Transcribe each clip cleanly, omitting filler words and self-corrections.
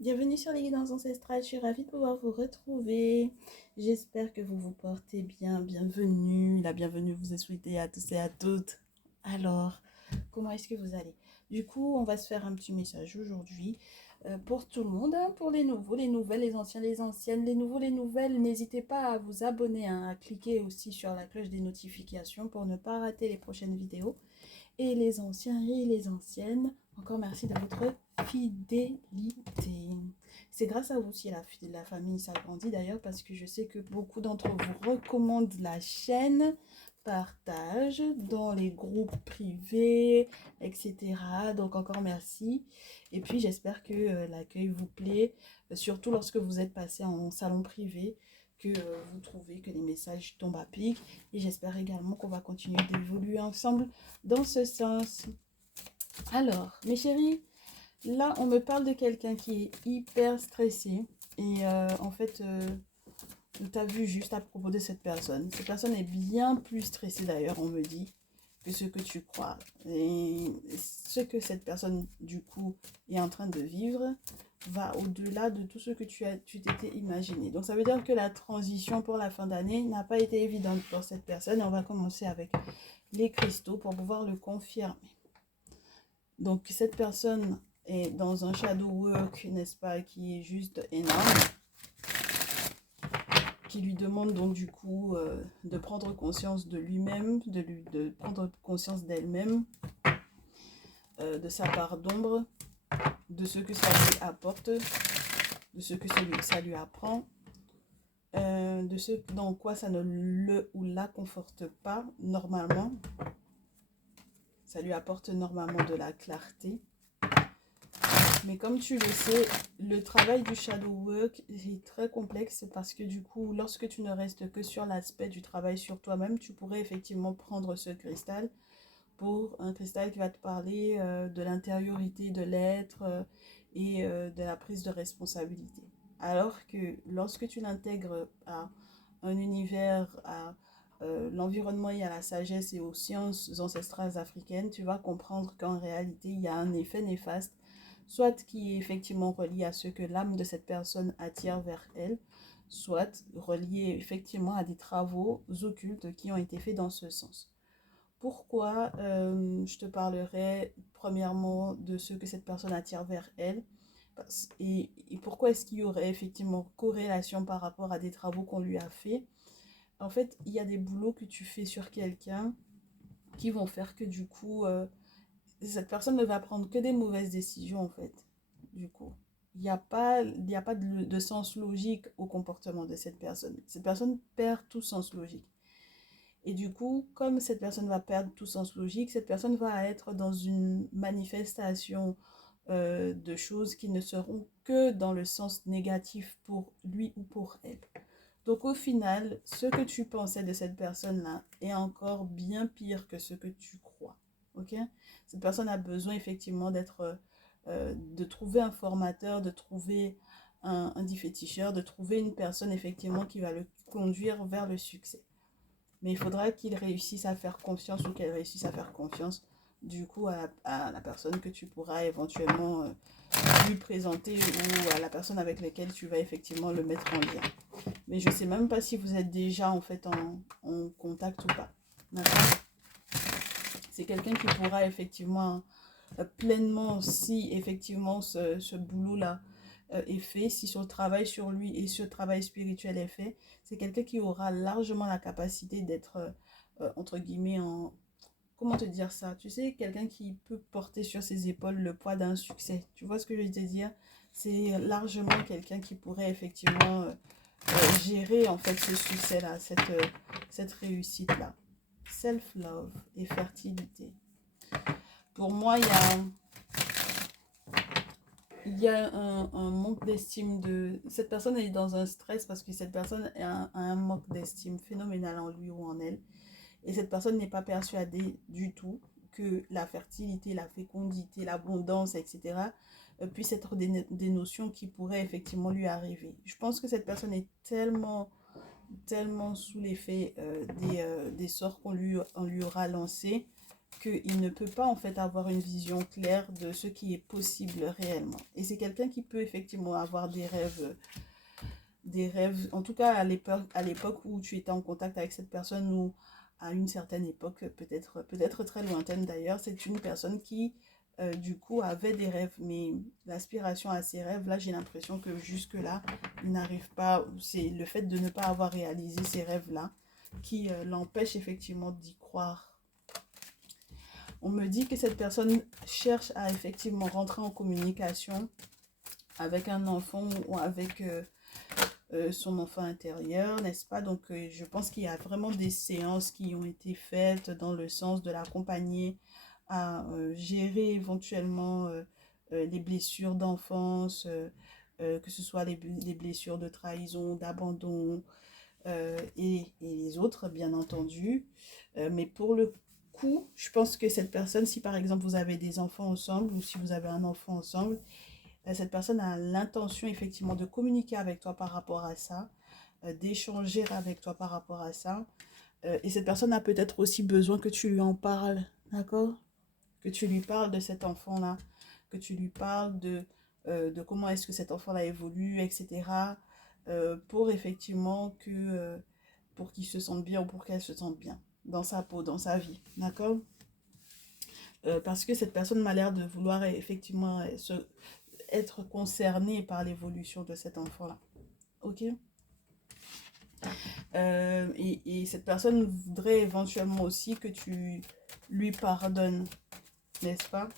Bienvenue sur les guidances ancestrales, je suis ravie de pouvoir vous retrouver. J'espère que vous vous portez bien. Bienvenue, la bienvenue vous est souhaitée à tous et à toutes. Alors, comment est-ce que vous allez? Du coup, on va se faire un petit message aujourd'hui pour tout le monde, hein, pour les nouveaux, les nouvelles, les anciens, les anciennes, les nouveaux, les nouvelles. N'hésitez pas à vous abonner, hein, à cliquer aussi sur la cloche des notifications pour ne pas rater les prochaines vidéos. Et les anciens et les anciennes, encore merci de votre fidélité. C'est grâce à vous si la famille s'agrandit d'ailleurs, parce que je sais que beaucoup d'entre vous recommandent la chaîne, partagent dans les groupes privés, etc. Donc encore merci. Et puis j'espère que l'accueil vous plaît, surtout lorsque vous êtes passé en salon privé, que vous trouvez que les messages tombent à pic. Et j'espère également qu'on va continuer d'évoluer ensemble dans ce sens. Alors, mes chéris, là, on me parle de quelqu'un qui est hyper stressé. Et en fait, tu as vu juste à propos de cette personne. Cette personne est bien plus stressée d'ailleurs, on me dit, que ce que tu crois. Et ce que cette personne, du coup, est en train de vivre va au-delà de tout ce que tu t'étais imaginé. Donc, ça veut dire que la transition pour la fin d'année n'a pas été évidente pour cette personne. Et on va commencer avec les cristaux pour pouvoir le confirmer. Donc, cette personne est dans un shadow work, n'est-ce pas, qui est juste énorme, qui lui demande donc du coup de prendre conscience de lui-même, de prendre conscience d'elle-même, de sa part d'ombre, de ce que ça lui apporte, de ce que ça lui apprend, de ce dans quoi ça ne le ou la conforte pas normalement. Ça lui apporte normalement de la clarté. Mais comme tu le sais, le travail du shadow work est très complexe parce que du coup, lorsque tu ne restes que sur l'aspect du travail sur toi-même, tu pourrais effectivement prendre ce cristal pour un cristal qui va te parler de l'intériorité de l'être et de la prise de responsabilité. Alors que lorsque tu l'intègres à un univers, à l'environnement et à la sagesse et aux sciences ancestrales africaines, tu vas comprendre qu'en réalité, il y a un effet néfaste, soit qui est effectivement relié à ce que l'âme de cette personne attire vers elle, soit relié effectivement à des travaux occultes qui ont été faits dans ce sens. Pourquoi je te parlerai premièrement de ce que cette personne attire vers elle et pourquoi est-ce qu'il y aurait effectivement corrélation par rapport à des travaux qu'on lui a fait. En fait, il y a des boulots que tu fais sur quelqu'un qui vont faire que du coup, cette personne ne va prendre que des mauvaises décisions en fait. Du coup, il y a pas de sens logique au comportement de cette personne. Cette personne perd tout sens logique. Et du coup, comme cette personne va perdre tout sens logique, cette personne va être dans une manifestation de choses qui ne seront que dans le sens négatif pour lui ou pour elle. Donc au final, ce que tu pensais de cette personne-là est encore bien pire que ce que tu crois. Ok? Cette personne a besoin effectivement de trouver un formateur, de trouver un déféticheur, de trouver une personne effectivement qui va le conduire vers le succès. Mais il faudra qu'il réussisse à faire confiance ou qu'elle réussisse à faire confiance du coup à la personne que tu pourras éventuellement lui présenter ou à la personne avec laquelle tu vas effectivement le mettre en lien. Mais je ne sais même pas si vous êtes déjà en fait en contact ou pas. D'accord? C'est quelqu'un qui pourra effectivement pleinement, si effectivement ce boulot-là est fait, si son travail sur lui et ce travail spirituel est fait, c'est quelqu'un qui aura largement la capacité d'être, entre guillemets, comment te dire ça? Tu sais, quelqu'un qui peut porter sur ses épaules le poids d'un succès. Tu vois ce que je veux te dire? C'est largement quelqu'un qui pourrait effectivement gérer en fait ce succès-là, cette réussite-là. Self-love et fertilité. Pour moi, il y a un manque d'estime de... Cette personne est dans un stress parce que cette personne a un manque d'estime phénoménal en lui ou en elle. Et cette personne n'est pas persuadée du tout que la fertilité, la fécondité, l'abondance, etc. Puissent être des notions qui pourraient effectivement lui arriver. Je pense que cette personne est tellement sous l'effet des sorts on lui aura lancés qu'il ne peut pas en fait avoir une vision claire de ce qui est possible réellement. Et c'est quelqu'un qui peut effectivement avoir des rêves, en tout cas à l'époque où tu étais en contact avec cette personne ou à une certaine époque, peut-être très lointaine d'ailleurs, c'est une personne qui du coup avait des rêves, mais l'aspiration à ces rêves là, j'ai l'impression que jusque là il n'arrive pas, c'est le fait de ne pas avoir réalisé ces rêves là qui l'empêche effectivement d'y croire. On me dit que cette personne cherche à effectivement rentrer en communication avec un enfant ou avec son enfant intérieur, n'est-ce pas? Donc, je pense qu'il y a vraiment des séances qui ont été faites dans le sens de l'accompagner à gérer éventuellement les blessures d'enfance, que ce soit les blessures de trahison, d'abandon et les autres, bien entendu. Mais pour le coup, je pense que cette personne, si par exemple vous avez des enfants ensemble ou si vous avez un enfant ensemble, cette personne a l'intention effectivement de communiquer avec toi par rapport à ça, d'échanger avec toi par rapport à ça. Et cette personne a peut-être aussi besoin que tu lui en parles, d'accord? Que tu lui parles de cet enfant-là, que tu lui parles de comment est-ce que cet enfant-là évolue, etc. Pour effectivement pour qu'il se sente bien ou pour qu'elle se sente bien dans sa peau, dans sa vie, d'accord? Parce que cette personne m'a l'air de vouloir effectivement être concernée par l'évolution de cet enfant-là. Ok? Et cette personne voudrait éventuellement aussi que tu lui pardonnes, n'est-ce pas?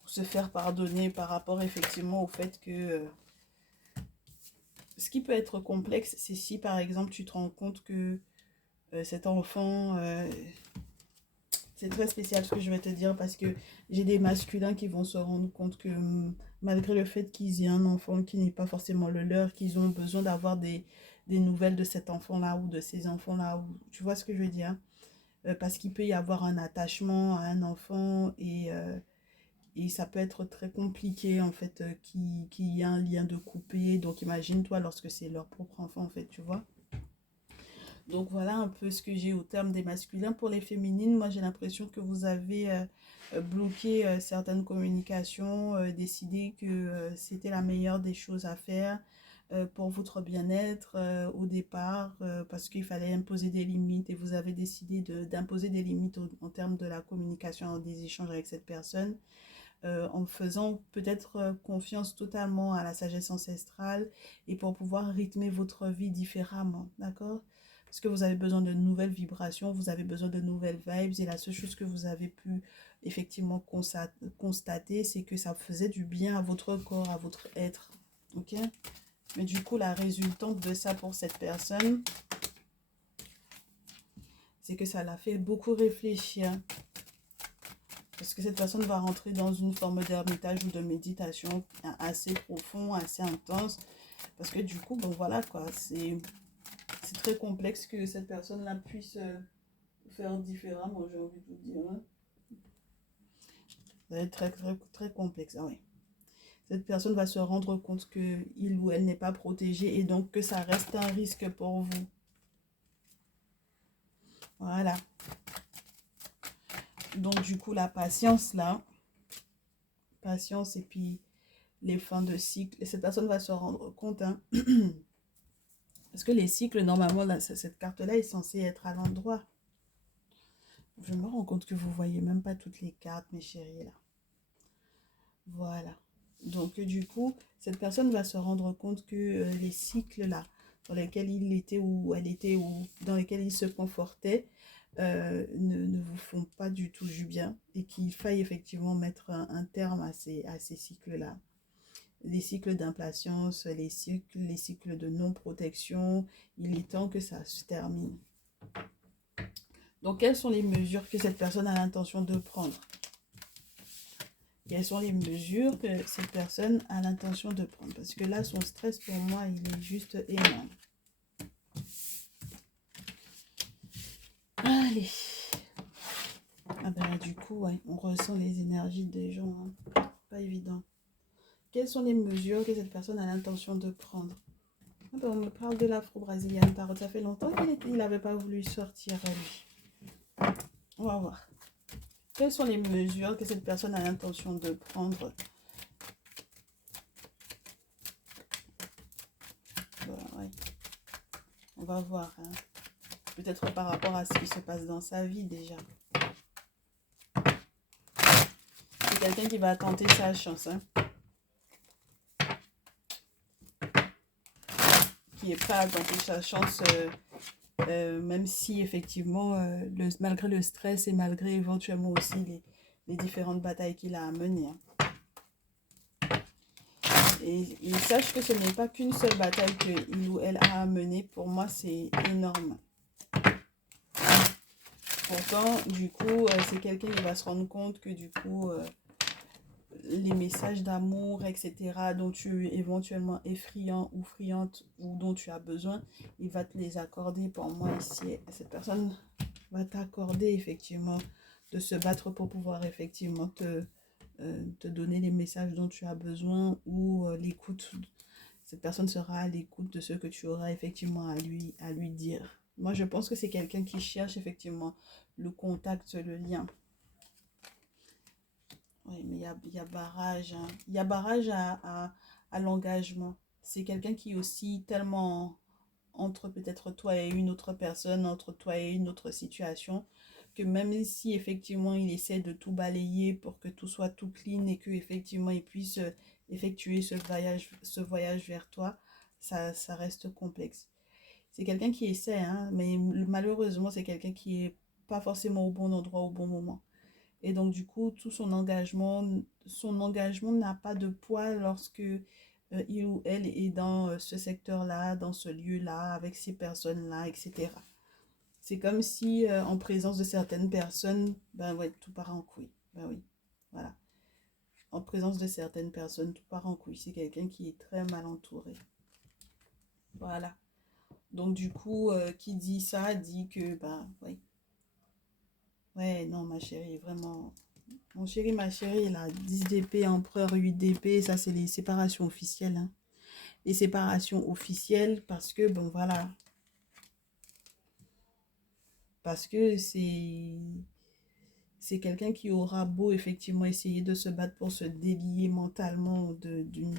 Pour se faire pardonner par rapport effectivement au fait que ce qui peut être complexe, c'est si par exemple tu te rends compte que cet enfant, c'est très spécial ce que je vais te dire parce que j'ai des masculins qui vont se rendre compte que malgré le fait qu'ils aient un enfant qui n'est pas forcément le leur, qu'ils ont besoin d'avoir des nouvelles de cet enfant-là ou de ces enfants-là. Tu vois ce que je veux dire? Parce qu'il peut y avoir un attachement à un enfant et ça peut être très compliqué en fait qu'il y ait un lien de coupé. Donc imagine-toi lorsque c'est leur propre enfant en fait, tu vois. Donc voilà un peu ce que j'ai au terme des masculins. Pour les féminines, moi j'ai l'impression que vous avez bloqué certaines communications, décidé que c'était la meilleure des choses à faire pour votre bien-être au départ, parce qu'il fallait imposer des limites et vous avez décidé d'imposer des limites en termes de la communication, des échanges avec cette personne. En faisant peut-être confiance totalement à la sagesse ancestrale et pour pouvoir rythmer votre vie différemment, d'accord? Parce que vous avez besoin de nouvelles vibrations, vous avez besoin de nouvelles vibes et la seule chose que vous avez pu effectivement constater, c'est que ça faisait du bien à votre corps, à votre être, ok? Mais du coup, la résultante de ça pour cette personne, c'est que ça l'a fait beaucoup réfléchir. Parce que cette personne va rentrer dans une forme d'ermitage ou de méditation assez profond, assez intense. Parce que du coup, bon voilà quoi, c'est très complexe que cette personne-là puisse faire différemment, j'ai envie de vous dire. Hein. Ça va être très complexe. Ah oui. Cette personne va se rendre compte qu'il ou elle n'est pas protégé et donc que ça reste un risque pour vous. Voilà. Donc du coup, la patience là, patience et puis les fins de cycle. Et cette personne va se rendre compte, hein, parce que les cycles, normalement, là, cette carte-là est censée être à l'endroit. Je me rends compte que vous ne voyez même pas toutes les cartes, mes chéris, là. Voilà. Donc, du coup, cette personne va se rendre compte que les cycles, là, dans lesquels il était ou elle était ou dans lesquels il se confortait, ne vous font pas du tout du bien et qu'il faille effectivement mettre un terme à ces cycles-là. Les cycles d'impatience, les cycles de non-protection, il est temps que ça se termine. Donc, quelles sont les mesures que cette personne a l'intention de prendre? Quelles sont les mesures que cette personne a l'intention de prendre? Parce que là, son stress, pour moi, il est juste énorme. Allez. Ah ben, du coup, ouais, on ressent les énergies des gens. Hein. Pas évident. Quelles sont les mesures que cette personne a l'intention de prendre? Ah ben, on me parle de l'afro-brésilienne tarot. Ça fait longtemps qu'il n'avait pas voulu sortir, lui. On va voir. Quelles sont les mesures que cette personne a l'intention de prendre? Ouais. On va voir. Hein. Peut-être par rapport à ce qui se passe dans sa vie déjà. C'est quelqu'un qui va tenter sa chance. Hein. Qui est prêt à tenter sa chance, même si effectivement, malgré le stress et malgré éventuellement aussi les différentes batailles qu'il a à mener. Hein. Et sache que ce n'est pas qu'une seule bataille qu'il ou elle a à mener. Pour moi, c'est énorme. Pourtant, du coup, c'est quelqu'un qui va se rendre compte que du coup, les messages d'amour, etc., dont tu es éventuellement effrayant ou friante ou dont tu as besoin, il va te les accorder. Pour moi, ici, cette personne va t'accorder effectivement de se battre pour pouvoir effectivement te donner les messages dont tu as besoin ou l'écoute. Cette personne sera à l'écoute de ce que tu auras effectivement à lui dire. Moi, je pense que c'est quelqu'un qui cherche effectivement le contact, le lien. Oui, mais il y a barrage. Hein. Il y a barrage à l'engagement. C'est quelqu'un qui est aussi tellement entre peut-être toi et une autre personne, entre toi et une autre situation, que même si effectivement il essaie de tout balayer pour que tout soit tout clean et que effectivement il puisse effectuer ce voyage vers toi, ça reste complexe. C'est quelqu'un qui essaie, hein, mais malheureusement c'est quelqu'un qui est pas forcément au bon endroit au bon moment. Et donc, du coup, tout son engagement n'a pas de poids lorsque il ou elle est dans ce secteur-là, dans ce lieu-là, avec ces personnes-là, etc. C'est comme si, en présence de certaines personnes, ben ouais, tout part en couille. Ben oui, voilà. En présence de certaines personnes, tout part en couille. C'est quelqu'un qui est très mal entouré. Voilà. Donc, du coup, qui dit ça, dit que, ben, ouais. Ouais, non, ma chérie, vraiment. Mon chéri, ma chérie, là, 10 d'épée, empereur, 8 d'épée, ça c'est les séparations officielles. Hein. Les séparations officielles parce que, bon voilà, parce que c'est quelqu'un qui aura beau effectivement essayer de se battre pour se délier mentalement d'une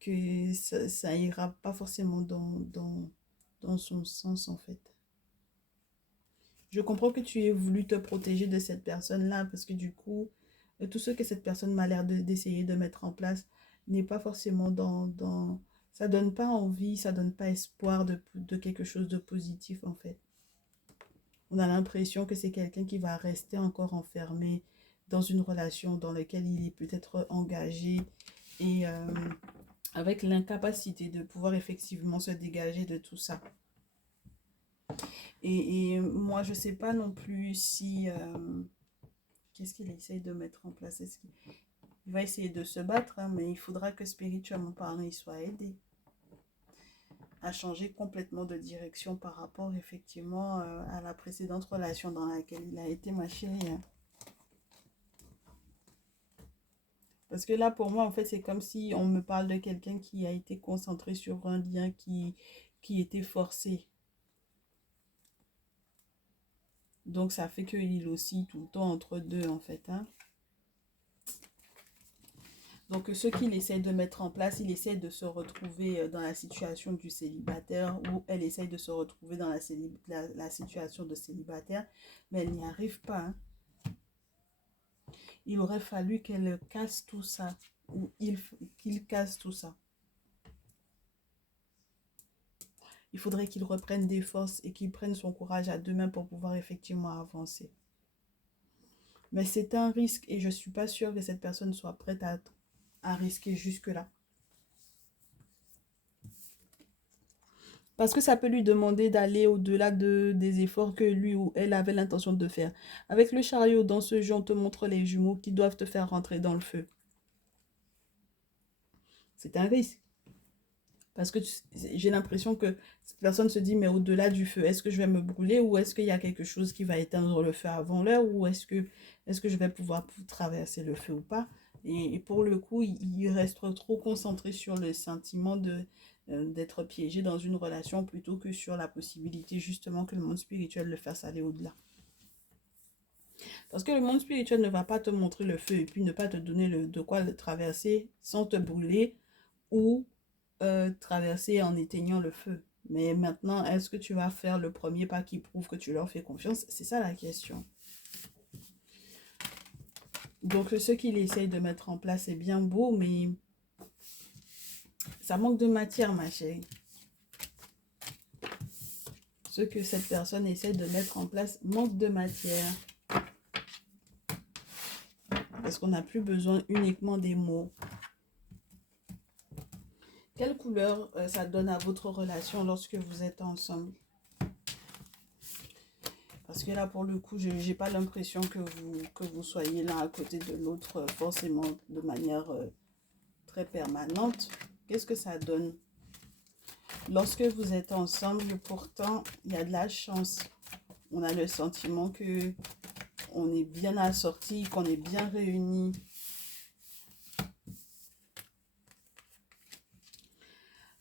que ça ira pas forcément dans son sens en fait. Je comprends que tu aies voulu te protéger de cette personne-là parce que du coup, tout ce que cette personne m'a l'air d'essayer de mettre en place n'est pas forcément ça donne pas envie, ça donne pas espoir de quelque chose de positif en fait. On a l'impression que c'est quelqu'un qui va rester encore enfermé dans une relation dans laquelle il est peut-être engagé et avec l'incapacité de pouvoir effectivement se dégager de tout ça. Et moi, je sais pas non plus si... qu'est-ce qu'il essaye de mettre en place? Est-ce qu'il va essayer de se battre, hein, mais il faudra que spirituellement parlant, il soit aidé à changer complètement de direction par rapport effectivement à la précédente relation dans laquelle il a été, ma chérie. Hein. Parce que là, pour moi, en fait, c'est comme si on me parle de quelqu'un qui a été concentré sur un lien qui était forcé. Donc, ça fait qu'il aussi tout le temps entre deux, en fait. Hein. Donc, ce qu'il essaie de mettre en place, il essaie de se retrouver dans la situation du célibataire ou elle essaie de se retrouver dans la situation de célibataire, mais elle n'y arrive pas. Hein. Il aurait fallu qu'elle casse tout ça ou qu'il casse tout ça. Il faudrait qu'il reprenne des forces et qu'il prenne son courage à deux mains pour pouvoir effectivement avancer. Mais c'est un risque et je ne suis pas sûre que cette personne soit prête à risquer jusque-là. Parce que ça peut lui demander d'aller au-delà des efforts que lui ou elle avait l'intention de faire. Avec le chariot, dans ce jeu, on te montre les jumeaux qui doivent te faire rentrer dans le feu. C'est un risque. Parce que j'ai l'impression que cette personne se dit, mais au-delà du feu, est-ce que je vais me brûler ou est-ce qu'il y a quelque chose qui va éteindre le feu avant l'heure ou est-ce que je vais pouvoir traverser le feu ou pas? Et pour le coup, il reste trop concentré sur le sentiment d'être piégé dans une relation plutôt que sur la possibilité justement que le monde spirituel le fasse aller au-delà. Parce que le monde spirituel ne va pas te montrer le feu et puis ne pas te donner de quoi le traverser sans te brûler ou traverser en éteignant le feu. Mais maintenant, est-ce que tu vas faire le premier pas qui prouve que tu leur fais confiance? C'est ça la question. Donc, ce qu'il essaye de mettre en place est bien beau, mais ça manque de matière, ma chérie. Ce que cette personne essaie de mettre en place manque de matière. Parce qu'on n'a plus besoin uniquement des mots. Quelle couleur ça donne à votre relation lorsque vous êtes ensemble? Parce que là, pour le coup, je n'ai pas l'impression que vous soyez l'un à côté de l'autre forcément de manière très permanente. Qu'est-ce que ça donne? Lorsque vous êtes ensemble, pourtant, il y a de la chance. On a le sentiment que on est bien assortis, qu'on est bien réunis.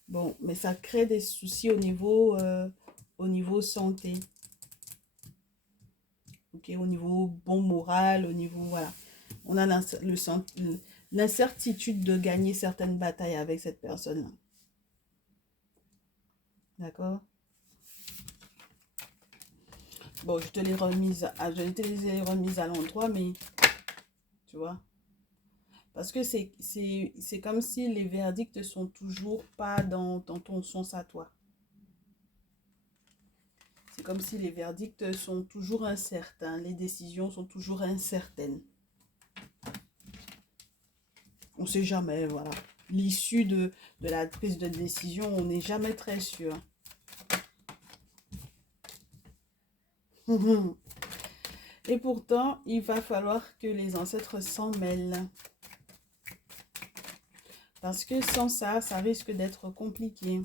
Bon, mais ça crée des soucis au niveau santé. Ok, au niveau bon moral, au niveau, voilà. On a l'incertitude de gagner certaines batailles avec cette personne-là. D'accord? Bon, je te l'ai remise à l'endroit, mais tu vois. Parce que c'est comme si les verdicts sont toujours pas dans ton sens à toi. C'est comme si les verdicts sont toujours incertains, les décisions sont toujours incertaines. On ne sait jamais, voilà. L'issue de la prise de décision, on n'est jamais très sûr. Et pourtant, il va falloir que les ancêtres s'en mêlent. Parce que sans ça, ça risque d'être compliqué.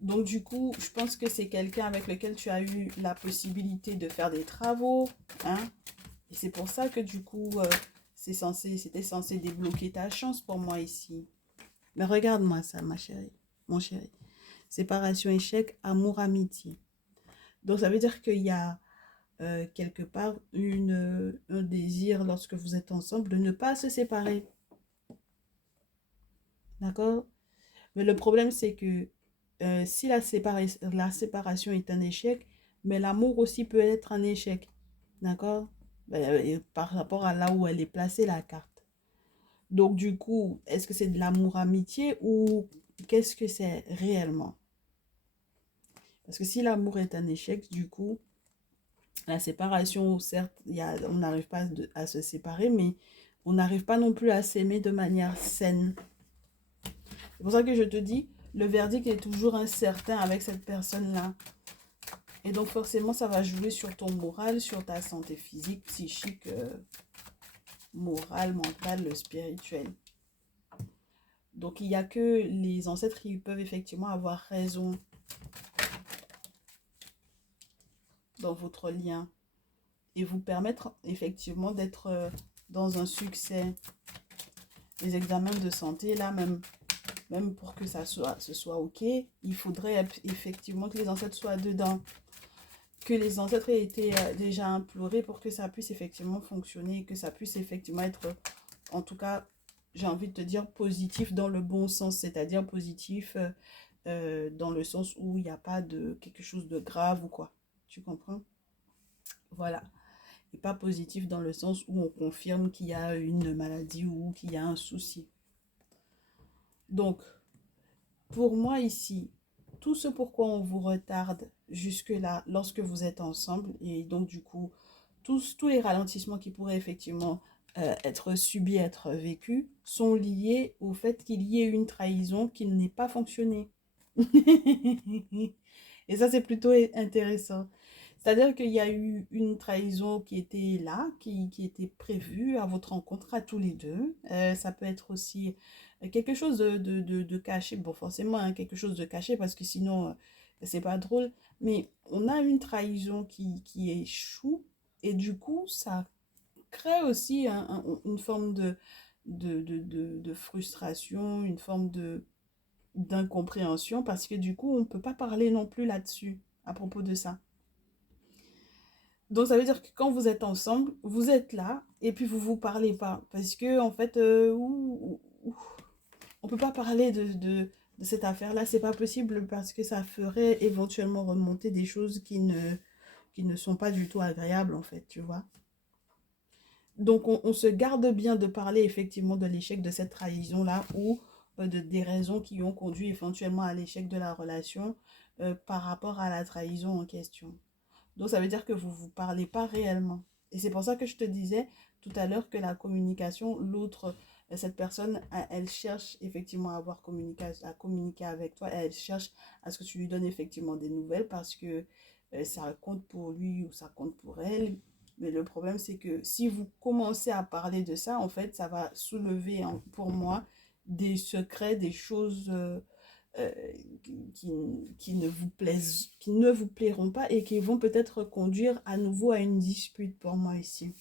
Donc du coup, je pense que c'est quelqu'un avec lequel tu as eu la possibilité de faire des travaux. Hein? Et c'est pour ça que du coup, c'était censé débloquer ta chance pour moi ici. Mais regarde-moi ça, ma chérie, mon chéri. Séparation, échec, amour, amitié. Donc ça veut dire qu'il y a quelque part un désir lorsque vous êtes ensemble de ne pas se séparer. D'accord? Mais le problème, c'est que si la séparation est un échec, mais l'amour aussi peut être un échec. D'accord? Par rapport à là où elle est placée, la carte. Donc, du coup, est-ce que c'est de l'amour-amitié ou qu'est-ce que c'est réellement? Parce que si l'amour est un échec, du coup, la séparation, certes, on n'arrive pas à se séparer, mais on n'arrive pas non plus à s'aimer de manière saine. C'est pour ça que je te dis, le verdict est toujours incertain avec cette personne-là. Et donc forcément, ça va jouer sur ton moral, sur ta santé physique, psychique, morale, mentale, spirituelle. Donc il n'y a que les ancêtres qui peuvent effectivement avoir raison dans votre lien et vous permettre effectivement d'être dans un succès. Les examens de santé, là, même pour que ce soit OK, il faudrait effectivement que les ancêtres soient dedans. Que les ancêtres aient été déjà implorés pour que ça puisse effectivement fonctionner, que ça puisse effectivement être, en tout cas, j'ai envie de te dire positif dans le bon sens, c'est-à-dire positif dans le sens où il n'y a pas de quelque chose de grave ou quoi. Tu comprends? Voilà. Et pas positif dans le sens où on confirme qu'il y a une maladie ou qu'il y a un souci. Donc, pour moi ici, tout ce pourquoi on vous retarde jusque-là lorsque vous êtes ensemble, et donc du coup, tous les ralentissements qui pourraient effectivement être subis, être vécus, sont liés au fait qu'il y ait une trahison qui n'ait pas fonctionné. Et ça, c'est plutôt intéressant. C'est-à-dire qu'il y a eu une trahison qui était là, qui était prévue à votre rencontre à tous les deux. Ça peut être aussi quelque chose de caché. Bon, forcément, hein, quelque chose de caché parce que sinon, c'est pas drôle. Mais on a une trahison qui échoue et du coup, ça crée aussi une forme de frustration, une forme d'incompréhension parce que du coup, on ne peut pas parler non plus là-dessus à propos de ça. Donc ça veut dire que quand vous êtes ensemble, vous êtes là et puis vous vous parlez pas. Parce que en fait, on peut pas parler de cette affaire-là, c'est pas possible parce que ça ferait éventuellement remonter des choses qui ne sont pas du tout agréables en fait, tu vois. Donc on se garde bien de parler effectivement de l'échec de cette trahison-là ou des raisons qui ont conduit éventuellement à l'échec de la relation par rapport à la trahison en question. Donc ça veut dire que vous ne vous parlez pas réellement. Et c'est pour ça que je te disais tout à l'heure que la communication, l'autre, cette personne, elle cherche effectivement à avoir à communiquer avec toi, elle cherche à ce que tu lui donnes effectivement des nouvelles parce que ça compte pour lui ou ça compte pour elle. Mais le problème, c'est que si vous commencez à parler de ça, en fait, ça va soulever pour moi des secrets, des choses euh, qui ne vous plairont pas et qui vont peut-être conduire à nouveau à une dispute pour moi ici.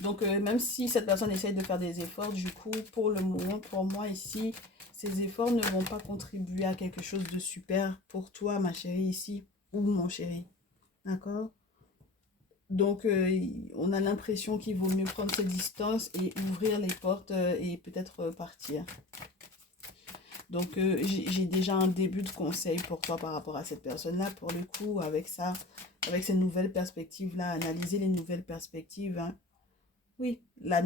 Donc, même si cette personne essaye de faire des efforts, du coup, pour le moment, pour moi ici, ces efforts ne vont pas contribuer à quelque chose de super pour toi, ma chérie, ici, ou mon chéri. D'accord? Donc, on a l'impression qu'il vaut mieux prendre ses distances et ouvrir les portes et peut-être partir. Donc, j'ai déjà un début de conseil pour toi par rapport à cette personne-là. Pour le coup, avec ça, avec ces nouvelles perspectives-là, analyser les nouvelles perspectives, hein. Oui, les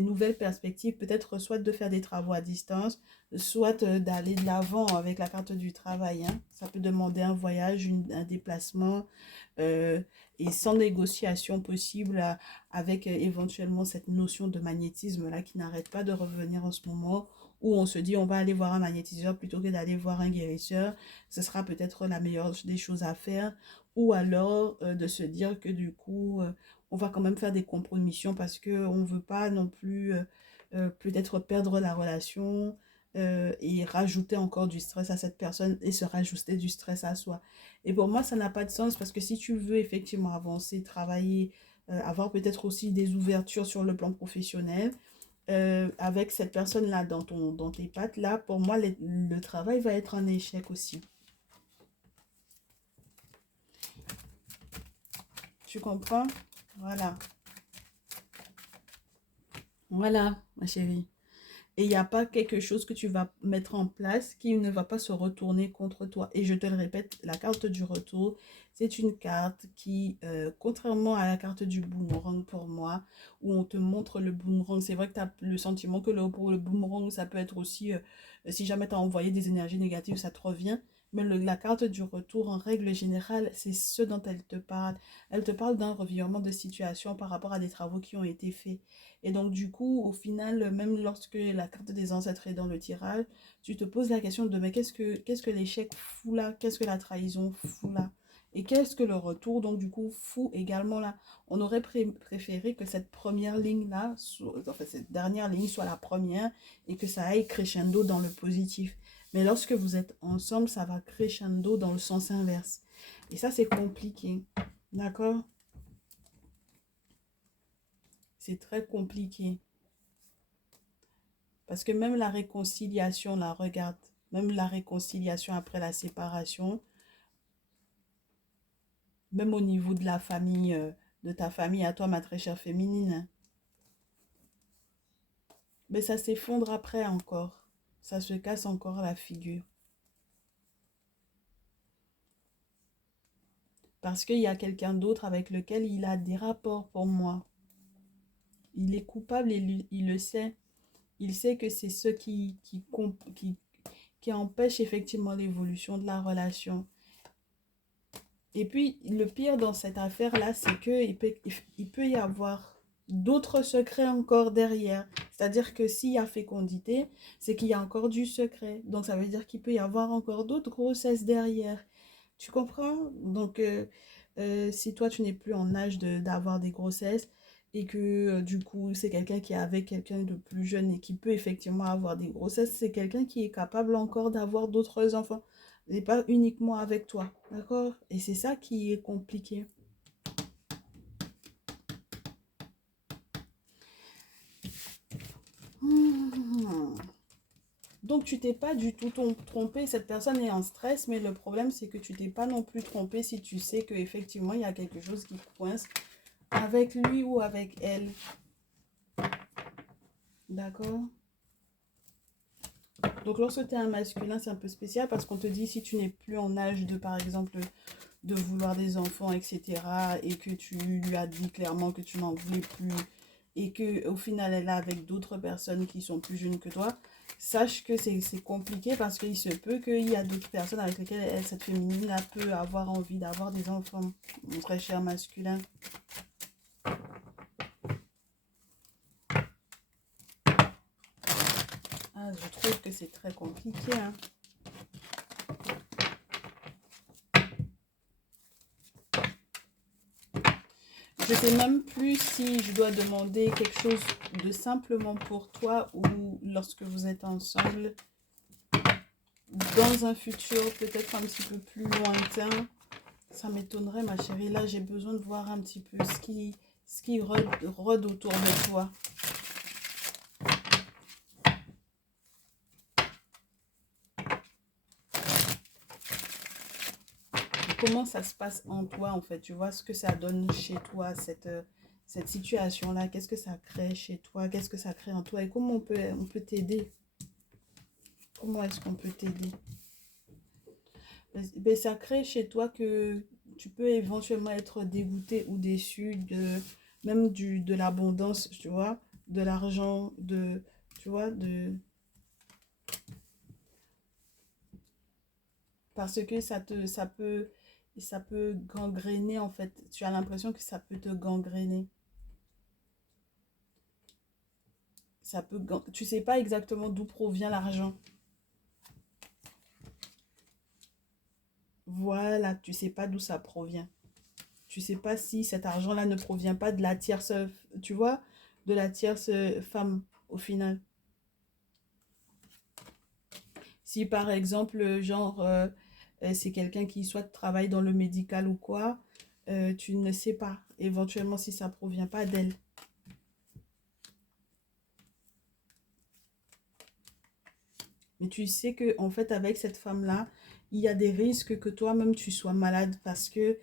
nouvelles perspectives, peut-être soit de faire des travaux à distance, soit d'aller de l'avant avec la carte du travail, hein. Ça peut demander un voyage, un déplacement, euh, et sans négociation possible avec éventuellement cette notion de magnétisme-là qui n'arrête pas de revenir en ce moment, où on se dit on va aller voir un magnétiseur plutôt que d'aller voir un guérisseur. Ce sera peut-être la meilleure des choses à faire, ou alors de se dire que du coup on va quand même faire des compromissions parce qu'on ne veut pas non plus peut-être perdre la relation et rajouter encore du stress à cette personne et se rajouter du stress à soi. Et pour moi, ça n'a pas de sens parce que si tu veux effectivement avancer, travailler, avoir peut-être aussi des ouvertures sur le plan professionnel, avec cette personne-là dans tes pattes, là, pour moi, le travail va être un échec aussi. Tu comprends? Voilà. Voilà, ma chérie. Et il n'y a pas quelque chose que tu vas mettre en place qui ne va pas se retourner contre toi. Et je te le répète, la carte du retour, c'est une carte qui, contrairement à la carte du boomerang pour moi, où on te montre le boomerang, c'est vrai que tu as le sentiment que pour le boomerang, ça peut être aussi, si jamais tu as envoyé des énergies négatives, ça te revient. Mais la carte du retour, en règle générale, c'est ce dont elle te parle. Elle te parle d'un revirement de situation par rapport à des travaux qui ont été faits. Et donc, du coup, au final, même lorsque la carte des ancêtres est dans le tirage, tu te poses la question de mais qu'est-ce que l'échec fout là? Qu'est-ce que la trahison fout là? Et qu'est-ce que le retour, donc du coup, fout également là? On aurait préféré que cette première ligne-là, enfin cette dernière ligne soit la première et que ça aille crescendo dans le positif. Mais lorsque vous êtes ensemble, ça va crescendo dans le sens inverse. Et ça, c'est compliqué. D'accord? C'est très compliqué. Parce que même la réconciliation, la regarde, même la réconciliation après la séparation, même au niveau de la famille, de ta famille à toi, ma très chère féminine, hein, mais ça s'effondre après encore. Ça se casse encore la figure. Parce qu'il y a quelqu'un d'autre avec lequel il a des rapports pour moi. Il est coupable et il le sait. Il sait que c'est ce qui empêche effectivement l'évolution de la relation. Et puis, le pire dans cette affaire-là, c'est qu'il peut y avoir d'autres secrets encore derrière. C'est-à-dire que s'il y a fécondité, c'est qu'il y a encore du secret. Donc, ça veut dire qu'il peut y avoir encore d'autres grossesses derrière. Tu comprends? Donc, si toi, tu n'es plus en âge d'avoir des grossesses et que du coup, c'est quelqu'un qui est avec quelqu'un de plus jeune et qui peut effectivement avoir des grossesses, c'est quelqu'un qui est capable encore d'avoir d'autres enfants et pas uniquement avec toi, d'accord? Et c'est ça qui est compliqué. Hmm. Donc, tu t'es pas du tout trompé. Cette personne est en stress, mais le problème, c'est que tu t'es pas non plus trompé si tu sais qu'effectivement, il y a quelque chose qui coince avec lui ou avec elle. D'accord? Donc, lorsque tu es un masculin, c'est un peu spécial parce qu'on te dit si tu n'es plus en âge de, par exemple, de vouloir des enfants, etc. et que tu lui as dit clairement que tu n'en voulais plus et que au final elle est avec d'autres personnes qui sont plus jeunes que toi, sache que c'est compliqué parce qu'il se peut qu'il y a d'autres personnes avec lesquelles cette féminine-là peut avoir envie d'avoir des enfants, mon très cher masculin. Ah, je trouve que c'est très compliqué, hein. Je ne sais même plus si je dois demander quelque chose de simplement pour toi ou lorsque vous êtes ensemble dans un futur peut-être un petit peu plus lointain. Ça m'étonnerait, ma chérie. Là, j'ai besoin de voir un petit peu ce qui rôde autour de toi. Comment ça se passe en toi, en fait. Tu vois ce que ça donne chez toi, cette situation-là. Qu'est-ce que ça crée chez toi? Qu'est-ce que ça crée en toi? Et comment on peut t'aider? Comment est-ce qu'on peut t'aider? Ben, ça crée chez toi que tu peux éventuellement être dégoûté ou déçu même de l'abondance, tu vois, de l'argent, tu vois, parce que ça peut gangréner en fait. Tu as l'impression que ça peut te gangréner. Tu sais pas exactement d'où provient l'argent. Voilà, tu sais pas d'où ça provient. Tu sais pas si cet argent-là ne provient pas de la tierce, tu vois, de la tierce femme au final. Si par exemple, genre, c'est quelqu'un qui soit travaille dans le médical ou quoi, tu ne sais pas éventuellement si ça provient pas d'elle. Mais tu sais que en fait, avec cette femme-là, il y a des risques que toi-même tu sois malade parce que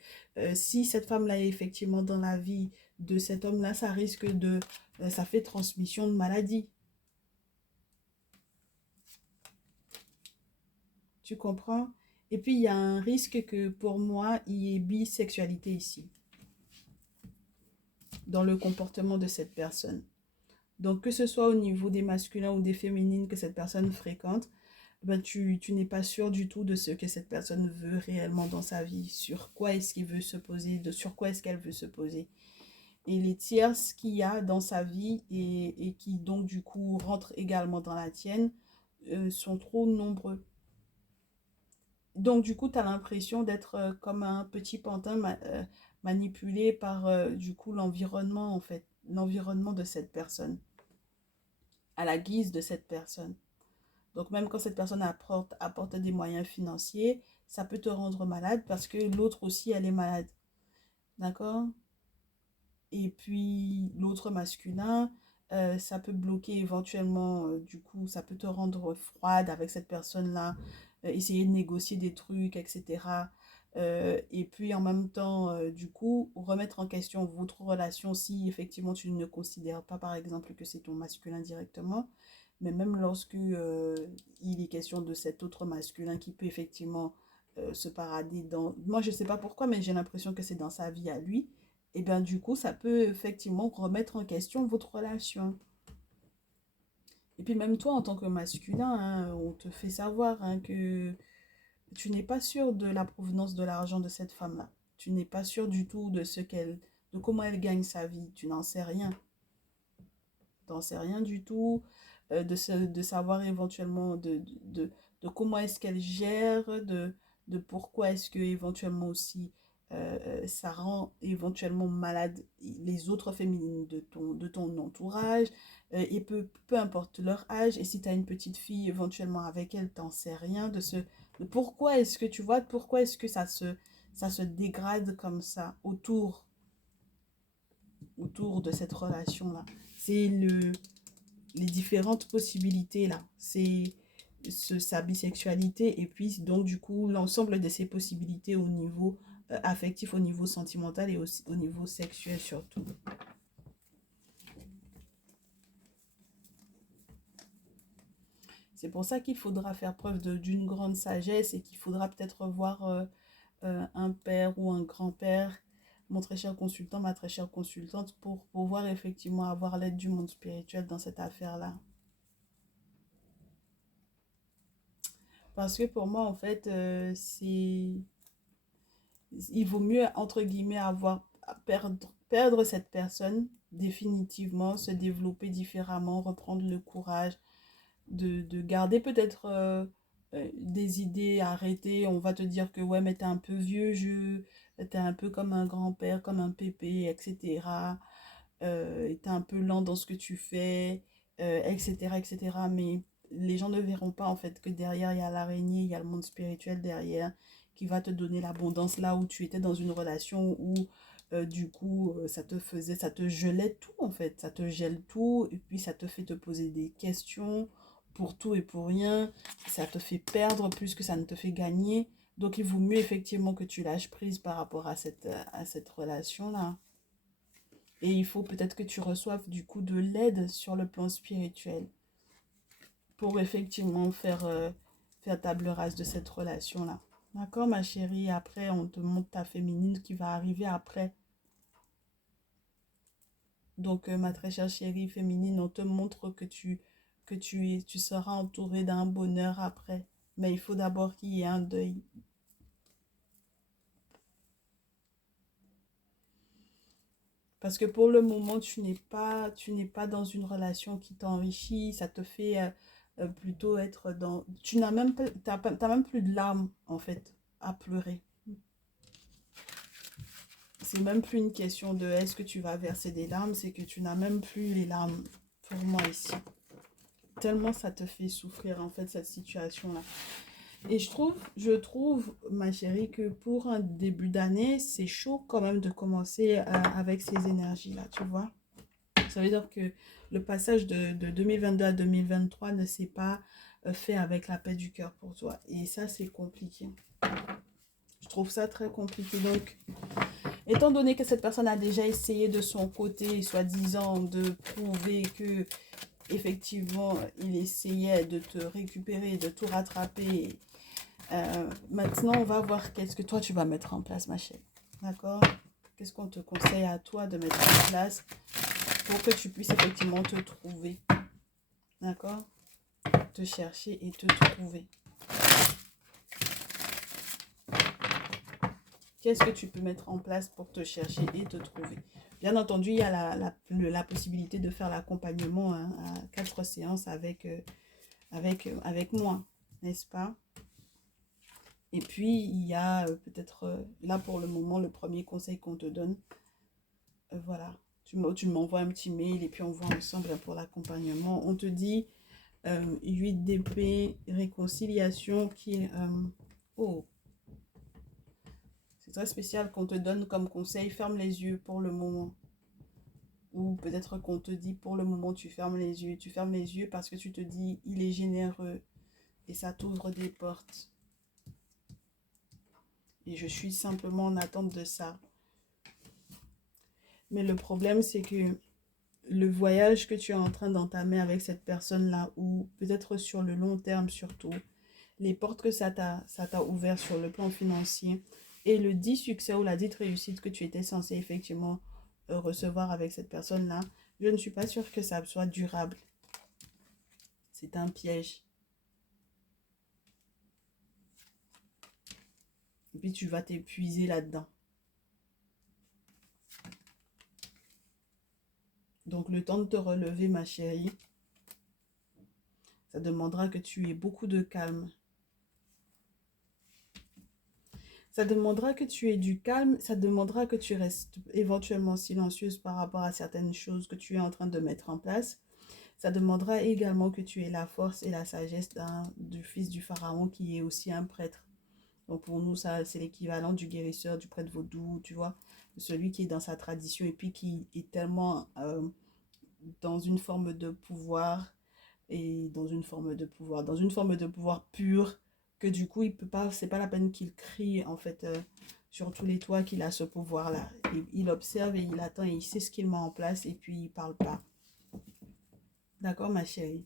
si cette femme-là est effectivement dans la vie de cet homme-là, ça risque ça fait transmission de maladie. Tu comprends? Et puis, il y a un risque que pour moi, il y ait bisexualité ici, dans le comportement de cette personne. Donc, que ce soit au niveau des masculins ou des féminines que cette personne fréquente, ben, tu n'es pas sûr du tout de ce que cette personne veut réellement dans sa vie, sur quoi est-ce qu'il veut se poser, sur quoi est-ce qu'elle veut se poser. Et les tierces qu'il y a dans sa vie et qui donc du coup rentrent également dans la tienne sont trop nombreux. Donc, du coup, tu as l'impression d'être comme un petit pantin manipulé par, du coup, l'environnement, en fait. L'environnement de cette personne, à la guise de cette personne. Donc, même quand cette personne apporte des moyens financiers, ça peut te rendre malade parce que l'autre aussi, elle est malade. D'accord? Et puis, l'autre masculin, ça peut bloquer éventuellement, du coup, ça peut te rendre froide avec cette personne-là, essayer de négocier des trucs, etc. Et puis, en même temps, du coup, remettre en question votre relation si effectivement tu ne considères pas, par exemple, que c'est ton masculin directement, mais même lorsque il est question de cet autre masculin qui peut effectivement se parader dans... Moi, je ne sais pas pourquoi, mais j'ai l'impression que c'est dans sa vie à lui et bien du coup, ça peut effectivement remettre en question votre relation. Et puis même toi, en tant que masculin, hein, on te fait savoir hein, que tu n'es pas sûr de la provenance de l'argent de cette femme-là. Tu n'es pas sûr du tout de comment elle gagne sa vie. Tu n'en sais rien. Tu n'en sais rien du tout. De savoir éventuellement de comment est-ce qu'elle gère, de pourquoi est-ce que éventuellement aussi ça rend éventuellement malade les autres féminines de ton entourage, et peu importe leur âge, et si tu as une petite fille éventuellement avec elle, t'en sais rien de pourquoi est-ce que tu vois, pourquoi est-ce que ça se dégrade comme ça autour de cette relation-là. C'est les différentes possibilités là. C'est sa bisexualité et puis donc du coup l'ensemble de ses possibilités au niveau affectif, au niveau sentimental et aussi au niveau sexuel surtout. C'est pour ça qu'il faudra faire preuve d'une grande sagesse et qu'il faudra peut-être voir un père ou un grand-père, mon très cher consultant, ma très chère consultante, pour pouvoir effectivement avoir l'aide du monde spirituel dans cette affaire-là. Parce que pour moi, en fait, il vaut mieux, entre guillemets, perdre cette personne définitivement, se développer différemment, reprendre le courage de garder peut-être des idées arrêtées. On va te dire que ouais, mais t'es un peu vieux jeu, t'es un peu comme un grand-père, comme un pépé, etc. T'es un peu lent dans ce que tu fais, etc., etc. Mais les gens ne verront pas en fait que derrière, il y a l'araignée, il y a le monde spirituel derrière qui va te donner l'abondance là où tu étais dans une relation où du coup ça te gelait tout en fait, ça te gèle tout et puis ça te fait te poser des questions pour tout et pour rien, ça te fait perdre plus que ça ne te fait gagner. Donc il vaut mieux effectivement que tu lâches prise par rapport à cette relation-là. Et il faut peut-être que tu reçoives du coup de l'aide sur le plan spirituel pour effectivement faire table rase de cette relation-là. D'accord, ma chérie? Après, on te montre ta féminine qui va arriver après. Donc, ma très chère chérie féminine, on te montre tu seras entourée d'un bonheur après. Mais il faut d'abord qu'il y ait un deuil. Parce que pour le moment, tu n'es pas dans une relation qui t'enrichit, ça te fait plutôt être dans... Tu n'as même pas, t'as même plus de larmes, en fait, à pleurer. C'est même plus une question de est-ce que tu vas verser des larmes, c'est que tu n'as même plus les larmes pour moi ici. Tellement ça te fait souffrir, en fait, cette situation-là. Et je trouve, ma chérie, que pour un début d'année, c'est chaud quand même de commencer avec ces énergies-là, tu vois. Ça veut dire que le passage de 2022 à 2023 ne s'est pas fait avec la paix du cœur pour toi. Et ça, c'est compliqué. Je trouve ça très compliqué. Donc, étant donné que cette personne a déjà essayé de son côté, soi-disant, de prouver que effectivement, il essayait de te récupérer, de tout rattraper. Maintenant, on va voir qu'est-ce que toi, tu vas mettre en place, ma chérie. D'accord? Qu'est-ce qu'on te conseille à toi de mettre en place pour que tu puisses effectivement te trouver. D'accord? Te chercher et te trouver. Qu'est-ce que tu peux mettre en place pour te chercher et te trouver? Bien entendu, il y a la possibilité de faire l'accompagnement hein, à 4 séances avec moi, n'est-ce pas? Et puis, il y a peut-être, là pour le moment, le premier conseil qu'on te donne. Voilà, tu m'envoies un petit mail et puis on voit ensemble pour l'accompagnement. On te dit 8 d'épée, réconciliation qui est... oh, c'est très spécial qu'on te donne comme conseil, ferme les yeux pour le moment. Ou peut-être qu'on te dit pour le moment tu fermes les yeux. Tu fermes les yeux parce que tu te dis il est généreux et ça t'ouvre des portes. Et je suis simplement en attente de ça. Mais le problème c'est que le voyage que tu es en train d'entamer avec cette personne-là, ou peut-être sur le long terme surtout, les portes que ça t'a ouvert sur le plan financier et le dit succès ou la dite réussite que tu étais censé effectivement recevoir avec cette personne-là, je ne suis pas sûre que ça soit durable. C'est un piège. Et puis tu vas t'épuiser là-dedans. Donc le temps de te relever, ma chérie, ça demandera que tu aies beaucoup de calme. Ça demandera que tu aies du calme, ça demandera que tu restes éventuellement silencieuse par rapport à certaines choses que tu es en train de mettre en place. Ça demandera également que tu aies la force et la sagesse du fils du pharaon qui est aussi un prêtre. Donc pour nous, ça c'est l'équivalent du guérisseur, du prêtre vaudou, tu vois. Celui qui est dans sa tradition et puis qui est tellement dans une forme de pouvoir et dans une forme de pouvoir. Dans une forme de pouvoir pur, que du coup, il peut pas, c'est pas la peine qu'il crie, en fait, sur tous les toits qu'il a ce pouvoir-là. Il observe et il attend et il sait ce qu'il met en place et puis il parle pas. D'accord, ma chérie?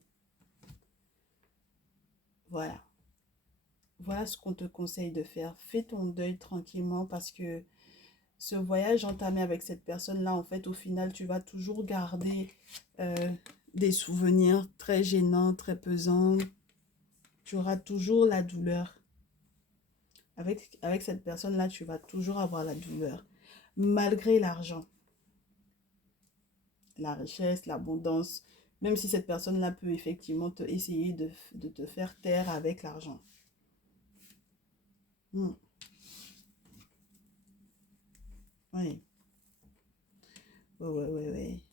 Voilà. Voilà ce qu'on te conseille de faire. Fais ton deuil tranquillement parce que ce voyage entamé avec cette personne-là, en fait, au final, tu vas toujours garder euh, des souvenirs très gênants, très pesants. Tu auras toujours la douleur. Avec cette personne-là, tu vas toujours avoir la douleur. Malgré l'argent, la richesse, l'abondance, même si cette personne-là peut effectivement essayer de te faire taire avec l'argent. Hmm. Oui, oui, oui, oui, oui.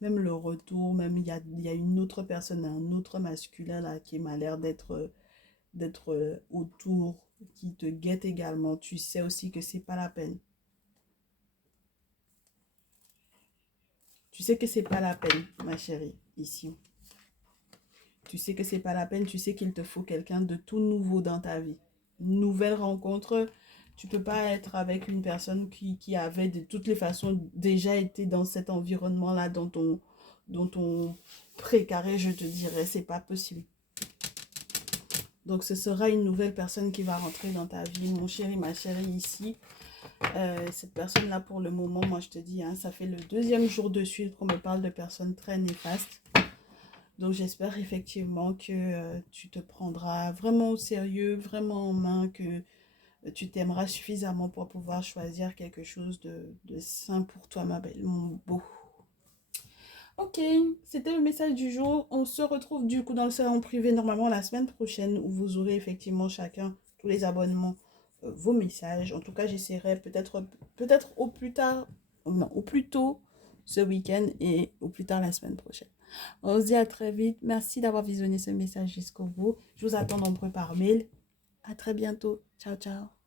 Même le retour, même il y a une autre personne, un autre masculin là qui m'a l'air d'être autour, qui te guette également. Tu sais aussi que c'est pas la peine. Tu sais que c'est pas la peine, ma chérie, ici. Tu sais que c'est pas la peine, tu sais qu'il te faut quelqu'un de tout nouveau dans ta vie. Une nouvelle rencontre, tu peux pas être avec une personne qui avait de toutes les façons déjà été dans cet environnement-là, dans ton précaré, je te dirais, c'est pas possible. Donc ce sera une nouvelle personne qui va rentrer dans ta vie, mon chéri, ma chérie, ici. Cette personne-là, pour le moment, moi je te dis, hein, ça fait le deuxième jour de suite qu'on me parle de personnes très néfastes. Donc j'espère effectivement que tu te prendras vraiment au sérieux, vraiment en main, que tu t'aimeras suffisamment pour pouvoir choisir quelque chose de sain pour toi, ma belle, mon beau. Ok, c'était le message du jour. On se retrouve du coup dans le salon privé normalement la semaine prochaine où vous aurez effectivement chacun, tous les abonnements, vos messages. En tout cas, j'essaierai peut-être au plus tard, non, au plus tôt ce week-end et au plus tard la semaine prochaine. On se dit à très vite. Merci d'avoir visionné ce message jusqu'au bout. Je vous attends nombreux par mail. À très bientôt. Ciao, ciao.